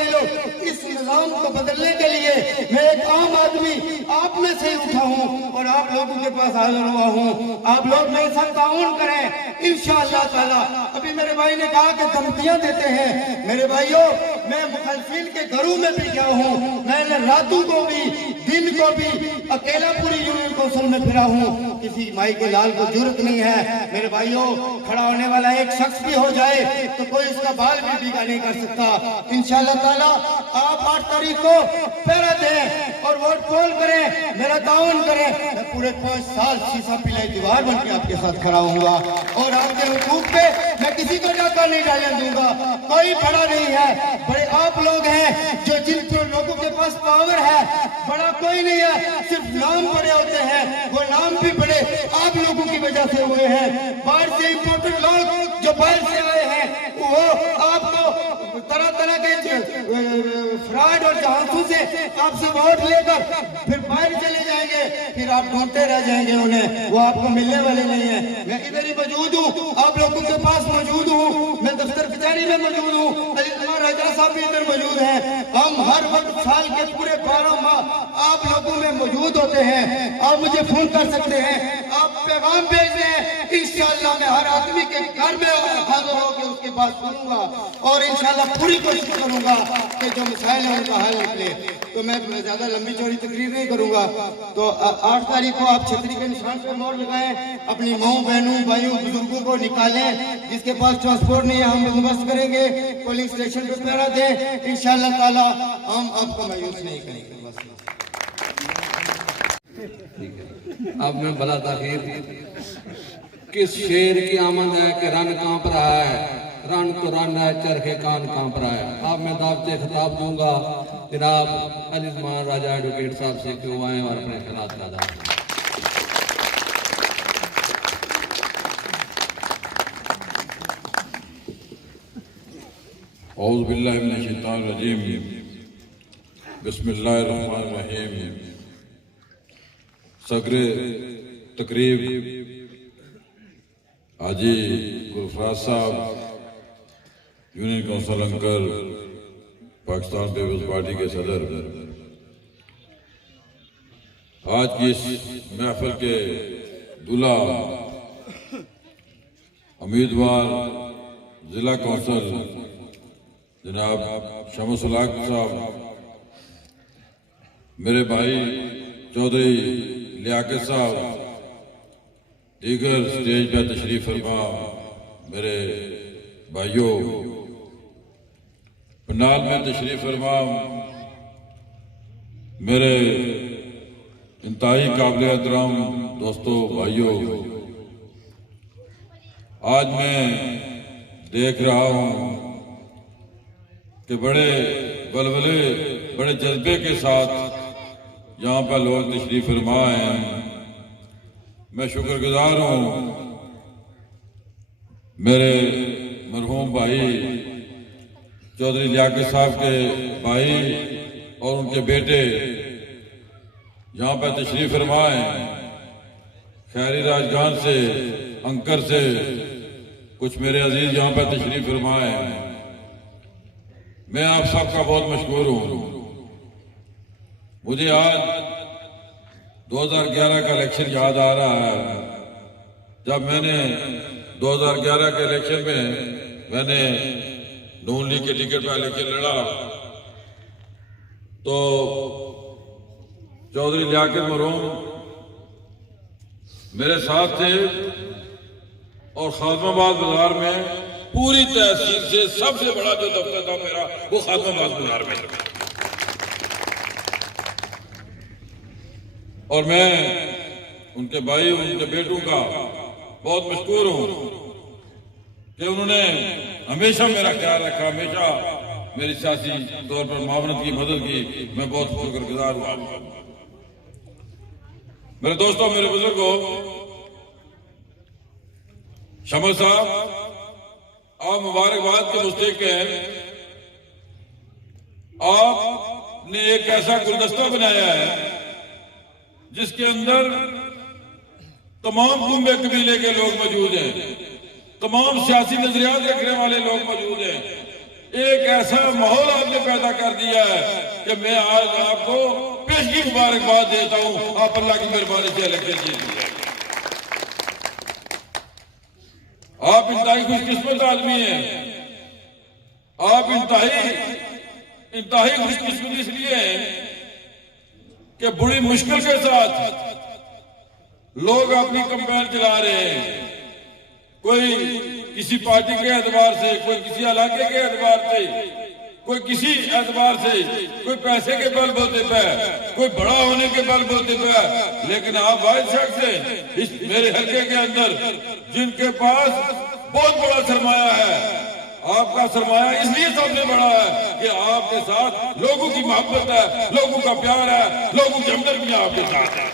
लोग। इस निज़ाम को बदलने के लिए मैं एक आम आदमी आप में से उठा हूँ और आप लोगों के पास हाजिर हुआ हूँ। आप लोग मेरे साथ ताउन करें इंशाअल्लाह ताला। अभी मेरे भाई ने कहा कि धमकियां देते हैं। मेरे भाइयों, मैं मुखालिफिन के घरों में भी गया हूँ, मैंने रातों को भी दिन को भी अकेला पूरी यूनियन कौंसिल में फिरा हूँ। किसी माई के लाल को जरूरत नहीं है। मेरे भाइयों, खड़ा होने वाला एक शख्स भी हो जाए तो कोई उसका बाल भी भीगा नहीं कर सकता। इंशाअल्लाह ताला आप 8 तारीख को पहरा दें और वोट पोल करें, मेरा ताउन करें। मैं पूरे 5 साल शीशा पिलाई दीवार बन के आपके साथ खड़ा होऊंगा और आपके हुकूक पे मैं किसी को डाका नहीं डालने दूंगा। कोई खड़ा नहीं है, बड़े आप लोग हैं जो जिन लोगों के पास पावर है। बड़ा कोई नहीं है, सिर्फ नाम बड़े होते हैं। वो नाम भी बड़े आप लोगों की वजह से हुए हैं। बाहर से इम्पोर्टेंट लोग जो बाहर से आए हैं वो आपको तरह के फ्रॉड और जासूस से आपसे वोट लेकर फिर बाहर चले जाएंगे, फिर आप ढूंढते रह जाएंगे उन्हें, वो आपको मिलने वाले नहीं है। मैं इधर ही मौजूद हूँ, आप लोगों के पास मौजूद हूँ, मैं दफ्तर कचहरी में मौजूद हूँ, अली ज़मान राजा साहब भी इधर मौजूद हैं। हम हर वक्त साल के पूरे 12 माह आप लोगों में मौजूद होते हैं। आप मुझे फोन कर सकते हैं, आप पैगाम भेज दें, इंशाअल्लाह मैं हर आदमी के घर में हाजिर होकर उसके बात सुनूंगा और इंशाअल्लाह पूरी कोशिश करूंगा कि जो मसाइल है उनका हल निकले। तो मैं ज्यादा लंबी चौड़ी तकरीर नहीं करूंगा। तो 8 तारीख को आप छतरी के निशान पर मोहर लगाएं, अपनी माओ बहनों भाइयों बुजुर्गों को निकालें। जिसके पास ट्रांसपोर्ट नहीं है हम बंदोबस्त करेंगे, पोलिंग स्टेशन पे पहरा दें। इंशाअल्लाह ताला हम आपको मायूस नहीं करेंगे। अब मैं भला ताखिर किस शेर की आमद है कि रन कांप रहा है, रन तो रन है चरखे कान कांप रहा है। अब मैं दावते खिताब दूंगा जनाब अली ज़मान राजा एडवोकेट साहब से क्यों आए और अपने ख्यालात का दावा करें। औज़ु बिल्लाहि मिनश शैतानिर रजीम, बिस्मिल्लाहिर रहमानिर रहीम। सगरे तकरीब हाजी गुलफराज साहब, union council uncle, Pakistan Peoples Party के सदर, आज की इस महफिल के दूल्हा उम्मीदवार जिला कौंसिल जनाब शमस उल हक साहब, मेरे भाई चौधरी लियाकत साहब, दीगर स्टेज पर तशरीफ फरमा मेरे भाइयों, पंडाल में तशरीफ फरमा मेरे इंतहाई काबिल एहतराम दोस्तों भाइयों, आज मैं देख रहा हूं कि बड़े बलबले, बड़े जज्बे के साथ यहाँ पर लोग तशरीफ फरमा हैं। मैं शुक्रगुजार हूँ मेरे मरहूम भाई चौधरी लियाकत साहब के भाई और उनके बेटे यहाँ पर तशरीफ फरमा हैं। खैरी राजगान से, अंकर से कुछ मेरे अजीज यहाँ पर तशरीफ फरमा हैं। मैं आप सबका बहुत मशहूर हूँ। मुझे आज 2011 का इलेक्शन याद आ रहा है, जब मैंने 2011 के इलेक्शन में मैंने नून लीग के टिकट पर इलेक्शन लड़ा, तो चौधरी लियाकत मरहूम मेरे साथ थे और खादमाबाद बाजार में पूरी तहसील से सबसे बड़ा जो दफ्तर था मेरा, वो खादमाबाद बाजार में था। और मैं उनके भाई, उनके बेटों का बहुत मशहूर हूं कि उन्होंने हमेशा मेरा ख्याल रखा, हमेशा मेरी सियासी तौर पर मावनत की, मदद की। मैं बहुत शुक्रगुजार हुआ। मेरे दोस्तों, मेरे बुजुर्गों, शमस साहब, आप मुबारकबाद के मुस्तहिक हैं। आपने एक ऐसा गुलदस्ता बनाया है जिसके अंदर तमाम कुंबे कबीले के लोग मौजूद हैं, तमाम सियासी नजरियात रखने वाले लोग मौजूद हैं। एक ऐसा माहौल आपने पैदा कर दिया है कि मैं आज आपको पेशगी मुबारकबाद देता हूं। आप अल्लाह की मेहरबानी से इलेक्शन जीत गए। आप इंतहाई खुशकिस्मत आदमी हैं। आप इंतहाई खुशकिस्मत इसलिए हैं कि बड़ी मुश्किल के साथ लोग अपनी कैंपेन चला रहे हैं। कोई किसी पार्टी के एतबार से, कोई किसी इलाके के एतबार से, कोई किसी एतबार से, कोई पैसे के बल बोते पे, कोई बड़ा होने के बल बोते पे। लेकिन आप वाहिद शख्स हैं इस मेरे हल्के के अंदर जिनके पास बहुत बड़ा सरमाया है। आपका सरमाया इसलिए सबसे बड़ा है कि आपके साथ लोगों की मोहब्बत है, लोगों का प्यार है, लोगों की हमदर्दियां आपके साथ है।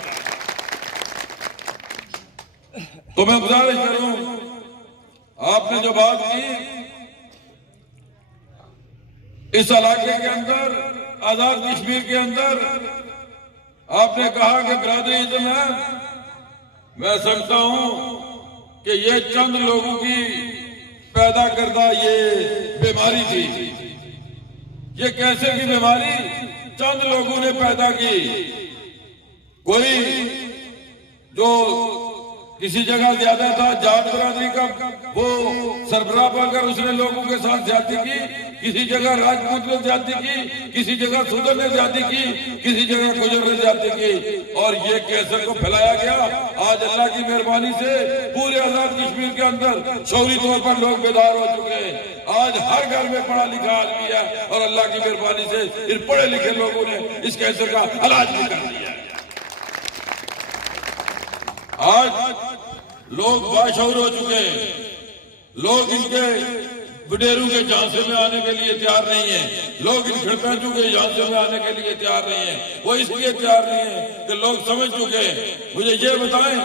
तो मैं गुजारिश करूं, आपने जो बात की, इस इलाके के अंदर, आजाद कश्मीर के अंदर, आपने कहा कि बिरादरीज़्म है। मैं समझता हूं कि ये चंद लोगों की पैदा करदा ये बीमारी थी। ये कैसे की बीमारी चंद लोगों ने पैदा की। कोई जो किसी जगह ज्यादा था, जाट बरादरी का, वो सरबराह पाकर उसने लोगों के साथ ज्यादती की। किसी जगह राजपूत ने ज्यादती की, किसी जगह सुदर ने ज्यादती की, किसी जगह गुजर ने ज्यादती की, और ये कैंसर को फैलाया गया। आज अल्लाह की मेहरबानी से पूरे आजाद कश्मीर के अंदर शौरी तौर पर लोग बेदार हो चुके हैं। आज हर घर में पढ़ा लिखा आदमी है और अल्लाह की मेहरबानी से इन पढ़े लिखे लोगों ने इस कैंसर का इलाज भी कर दिया। आज लोग बाशऊर हो चुके हैं। लोग इनके वडेरों के झांसे में आने के लिए तैयार नहीं है। लोग इन खड़पैंचों के झांसे में आने के लिए तैयार नहीं है। वो इसलिए तैयार नहीं है कि लोग समझ चुके हैं। मुझे ये बताएं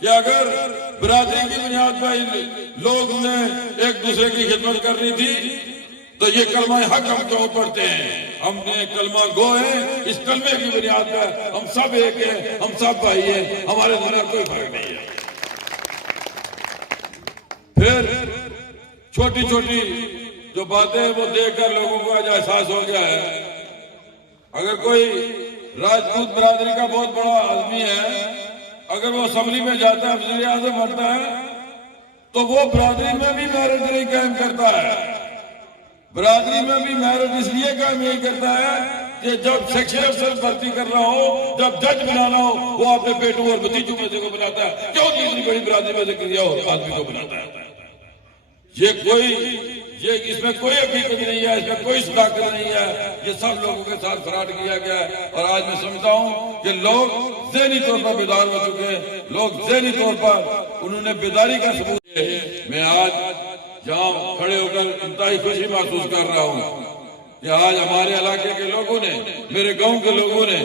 कि अगर बिरादरी की बुनियाद पर लोग ने एक दूसरे की खिदमत करनी थी तो ये कलमा हक हम क्यों पढ़ते हैं? हमने कलमा गो है, इस कलमे की बुनियाद पर हम सब एक हैं, हम सब भाई हैं, हमारे अंदर कोई फर्क नहीं है। फिर छोटी छोटी जो बातें वो देखकर लोगों को आज एहसास हो गया है। अगर कोई राजपूत बिरादरी का बहुत बड़ा आदमी है, अगर वो असेंबली में जाता है, वज़ीर आज़म बनता है, तो वो बिरादरी में भी मेरिट नहीं कायम करता है। बिरादरी में भी मेरिट इसलिए कायम नहीं करता है कि जब सेक्शन अफसर भर्ती करना हो, जब जज बनाना हो, वो अपने बेटों और भतीजों में से को बनाता है, क्यों तीसरी बड़ी बिरादरी में से किसी और आदमी को बनाता है? ये इसमें कोई हकीकत नहीं है, इसमें कोई सदाकत नहीं है। ये सब लोगों के साथ फ्रॉड किया गया है। और आज मैं समझता हूँ कि लोग ज़हनी तौर पर बेदार हो चुके हैं, लोग ज़हनी तौर पर उन्होंने बेदारी का सबूत दिया। मैं आज जहाँ खड़े होकर इंतहाई खुशी महसूस कर रहा हूँ कि आज हमारे इलाके के लोगों ने, मेरे गांव के लोगों ने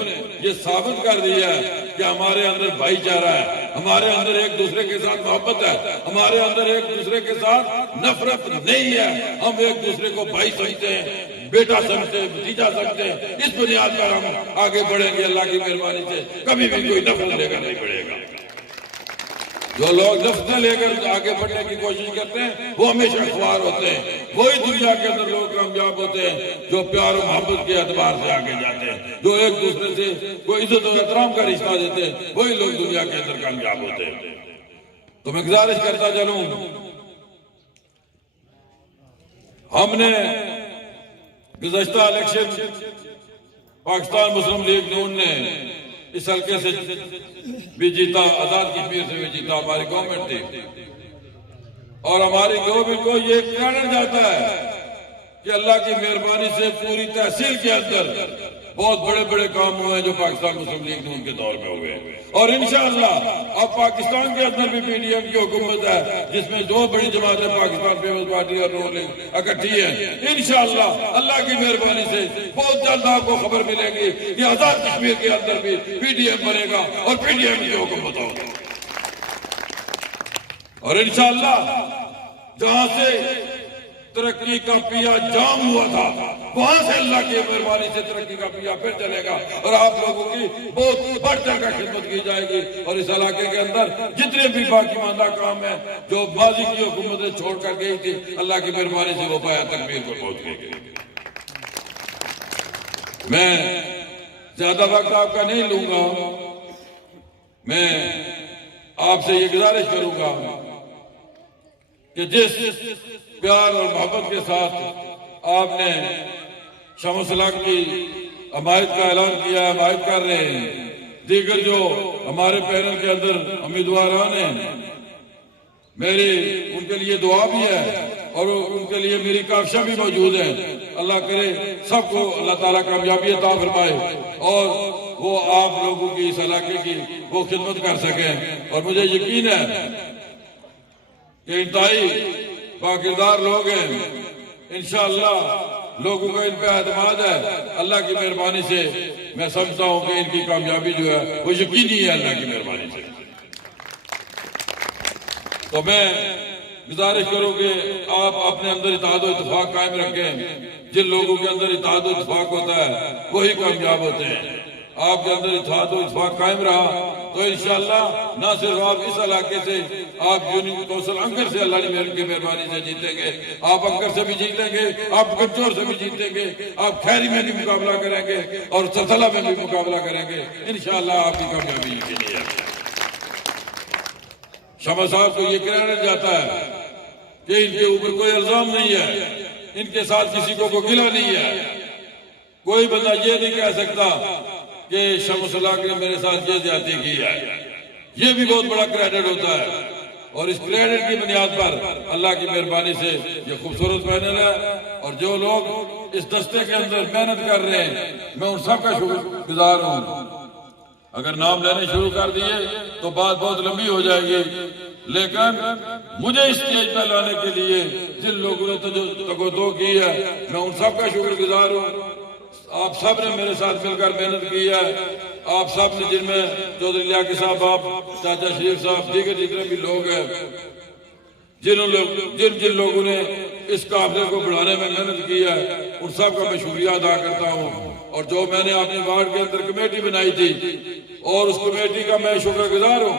ये साबित कर दिया है कि हमारे अंदर भाईचारा है, हमारे अंदर एक दूसरे के साथ मोहब्बत है, हमारे अंदर एक दूसरे के साथ नफरत नहीं है। हम एक दूसरे को भाई समझते हैं, बेटा समझते हैं, भतीजा समझते हैं। इस बुनियाद पर हम आगे बढ़ेंगे। अल्लाह की मेहरबानी से कभी भी कोई नफरत लेकर नहीं बढ़ेगा। जो लोग नफरत लेकर आगे बढ़ने की कोशिश करते हैं वो हमेशा खुआर होते हैं। वही दुनिया के अंदर लोग कामयाब होते हैं जो प्यार और मोहब्बत के एतबार से आगे जाते हैं, जो एक दूसरे से कोई इज्जत और एहतराम का रिश्ता देते हैं, वही लोग दुनिया के अंदर कामयाब होते हैं। तो मैं गुजारिश करता चलूं, हमने गुज़श्ता इलेक्शन पाकिस्तान मुस्लिम लीग नून ने इस हल्के से भी जीता, आजाद की पीर से भी जीता, हमारी गवर्नमेंट थी। और हमारी गवर्नमेंट को ये कहना जाता है कि अल्लाह की मेहरबानी से पूरी तहसील के अंदर बहुत बड़े बड़े काम हुए हैं जो पाकिस्तान मुस्लिम लीग नून के दौर में हुए। और इंशाअल्लाह अब पाकिस्तान के अंदर भी पीडीएम की हुकूमत है, जिसमें दो बड़ी जमातें पाकिस्तान पीपल्स पार्टी और नून लीग इकट्ठी है। इंशाअल्लाह अल्लाह की मेहरबानी से बहुत जल्द आपको खबर मिलेगी कि आजाद कश्मीर के अंदर भी पीडीएम बनेगा और पीडीएम की हुकूमत होगी। और इंशाअल्लाह जहां से तरक्की का पिया जाम हुआ था, वहां से अल्लाह की मेहरबानी से तरक्की का पिया फिर चलेगा और आप लोगों की बहुत बढ़ चढ़कर खिदमत की जाएगी। और इस इलाके के अंदर जितने भी बाकी मांदा काम है जो माजी की हुकूमतें छोड़कर गई थी, अल्लाह की मेहरबानी से वो पाया तकमील पर पहुंच गई। मैं ज्यादा वक्त आपका नहीं लूंगा, मैं आपसे ये गुजारिश करूंगा कि जिस प्यार और मोहब्बत के साथ आपने शमसलाक की हमायत का ऐलान किया है, हमायत कर रहे हैं, दीगर जो हमारे पैनल के अंदर उम्मीदवार हैं, मेरी उनके लिए दुआ भी है और उनके लिए मेरी काविशें भी मौजूद हैं। अल्लाह करे सबको अल्लाह ताला कामयाबी अता फरमाए और वो आप लोगों की इस इलाके की वो खिदमत कर सकें। और मुझे यकीन है कि इंतहाई बाकिरदार लोग हैं, इंशाअल्लाह लोगों का इन पे एतमाद है। अल्लाह की मेहरबानी से मैं समझता हूं कि इनकी कामयाबी जो है वो यकीनी है अल्लाह की मेहरबानी से। तो मैं गुजारिश करूं कि आप अपने अंदर इत्तेहाद और इत्तेफाक कायम रखें। जिन लोगों के अंदर इत्तेहाद और इत्तेफाक होता है वही कामयाब होते हैं। आपके अंदर इत्तेहाद और इत्तेफाक कायम रहा तो इंशाअल्लाह न सिर्फ आप इस इलाके से, आप यूनियन कौंसिल अंकर से अल्लाह की मेहरबानी से जीतेंगे, आप अंकर से भी जीतेंगे, आप गंजौर से भी जीतेंगे, आप खैरी में भी मुकाबला करेंगे और सलसला में भी मुकाबला करेंगे। इंशाअल्लाह आपकी कामयाबी यकीनी है। शमा साहब को ये कहना जाता है कि इनके ऊपर कोई इल्जाम नहीं है, इनके साथ किसी को कोई गिला नहीं है। कोई बंदा ये नहीं कह सकता कि शमसलाक ने मेरे साथ ये ज्यादती की है। ये भी बहुत बड़ा क्रेडिट होता है और इस क्रेडिट की बुनियाद पर अल्लाह की मेहरबानी से ये खूबसूरत पैनल है। और जो लोग इस दस्ते के अंदर मेहनत कर रहे हैं मैं उन सब का शुक्रगुजार हूँ। अगर नाम लेने शुरू कर दिए तो बात बहुत लंबी हो जाएगी, लेकिन मुझे इस स्टेज पर लाने के लिए जिन लोगों ने तगोदो की है मैं उन सब का शुक्रगुजार हूँ। आप सब ने मेरे साथ मिलकर मेहनत की है। आप सब ने, जिनमें चौधरी लियाकत साहब, आप चाचा शरीफ साहब, दीगर जितने भी लोग हैं, जिन लोगों ने इस काफिले को बढ़ाने में मेहनत की है उन सब का मैं शुक्रिया अदा करता हूँ। और जो मैंने अपने वार्ड के अंदर कमेटी बनाई थी और उस कमेटी का मैं शुक्रगुजार हूँ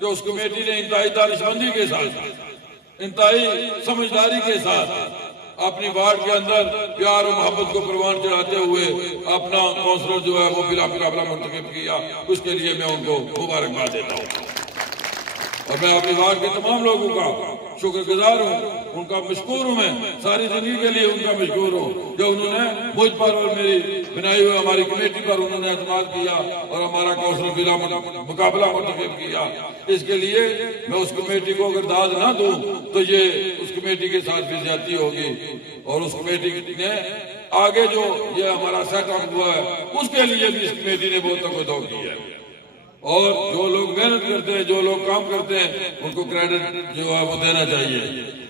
कि उस कमेटी ने इंतहाई दानिशमंदी के साथ, इंतहाई समझदारी के साथ अपनी वार्ड के अंदर प्यार और मोहब्बत को प्रवान चढ़ाते हुए अपना कौंसलर जो है वो बिला मुकाबला मुंतखब किया। उसके लिए मैं उनको मुबारकबाद देता हूँ। और मैं अपने वार्ड के तमाम लोगों का शुक्रगुजार हूँ, उनका मशकूर हूँ। मैं सारी जिंदगी के लिए उनका मशकूर हूँ जो उन्होंने मुझ पर और मेरी बनाई हुई हमारी कमेटी पर उन्होंने एतमाद किया और हमारा कौशल बिला मुकाबला मुंतखब किया। इसके लिए मैं उस कमेटी को अगर दाद ना दूं तो ये उस कमेटी के साथ भी ज्यादती होगी। और उस कमेटी ने आगे जो ये हमारा सेटअप हुआ है उसके लिए भी इस कमेटी ने बहुत तवज्जो की है। और जो लोग मेहनत करते हैं, जो लोग काम करते हैं, उनको क्रेडिट जो है वो देना चाहिए।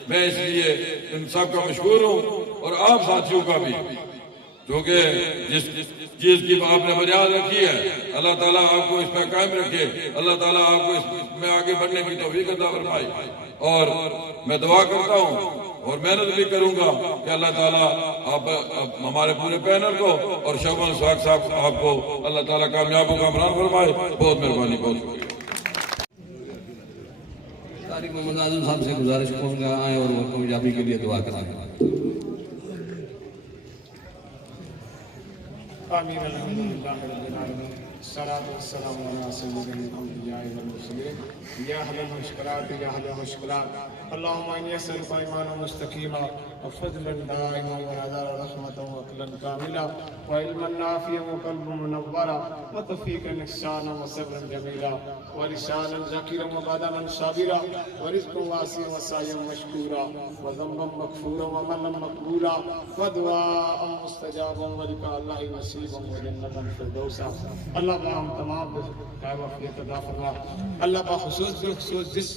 मैं इसलिए इन सब का मशहूर हूँ और आप साथियों का भी, क्योंकि जिस चीज की आपने बुनियाद रखी है, अल्लाह ताला आपको इस पर कायम रखे, अल्लाह ताला आपको इसमें आगे बढ़ने की तौफीक अता फरमाए। और मैं दुआ करता हूँ और मेहनत भी करूंगा कि अल्लाह ताला आप हमारे पूरे पैनल को और शहबान इशफाक साहब आपको अल्लाह ताला कामयाब कामरान फरमाए। बहुत मेहरबानी, बहुत शुक्रिया। कारी मोहम्मद आजम साहब से गुजारिश करूंगा आए और वो कामयाबी के लिए दुआ करें। आमीन अल्हम्दुलिल्लाह रब्बिल आलमीन सलातु वस्सलामु अला सय्यिदिल अंबिया वल मुरसलीन या अहलल मुश्किलात या अहलल मुश्किलात अल्लाहुम्मा इन्नी अस्अलुका ईमानन मुस्तकीमा व फज़लन दाइमन व नज़र रहमतन व अक़लन कामिला व इल्मन नाफ़िअन व क़ल्बन मुनव्वरा व तौफ़ीक़न इहसानन व सब्रन जमीला व लिसानन ज़कीरन व बदनन साबिरा व रिज़्क़न वासिअन व सअयन मशकूरा व ज़ंबन मग़फ़ूरन व अमलन मक़बूला व दुआअन मुस्तजाबन व लिक़ा अल्लाहि नसीबन व जन्नतन फ़िरदौसा। अल्लाह हम तमाम वाफ़ियत अता फरमा। अल्लाह पाक खुसूस जिस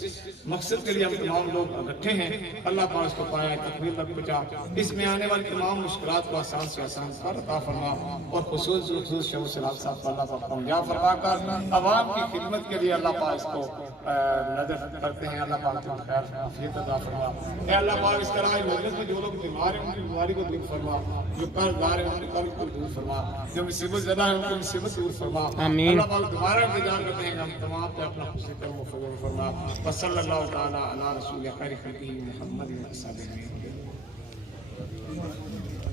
मकसद के लिए हम तमाम लोग इकट्ठे हैं, अल्लाह पाक उसको पाया तकमील तक पहुंचा। इसमें आने वाली तमाम मुश्किलात को आसान से आसान कर अता फरमा और खुसूस शहूद सलाम साहब को अल्लाह पाक कामयाब फरमा कर अवाम की खिदमत के लिए अल्लाह पाक इसको नजर करते हैं। अल्लाह पाक को खैर आफियत अता फरमा। ए अल्लाह पाक इस तरह मजलिस में जो लोग बीमार हैं उनकी बीमारी को दूर फरमा, जो कर्जदार हैं उनके कर्ज को दूर फरमा, जो मुसीबत ज़दा है उनकी मुसीबत दूर फरमा। आमीन। अल्लाह पाक दोबारा इंतजार करते हैं हम तमाम पे अपना खुशी कर्म फजल फरमा। सल्लल्लाहु तआला अला रसूल खैर खल्क़िही मुहम्मद व सल्लल्लाहु अलैहि वसल्लम।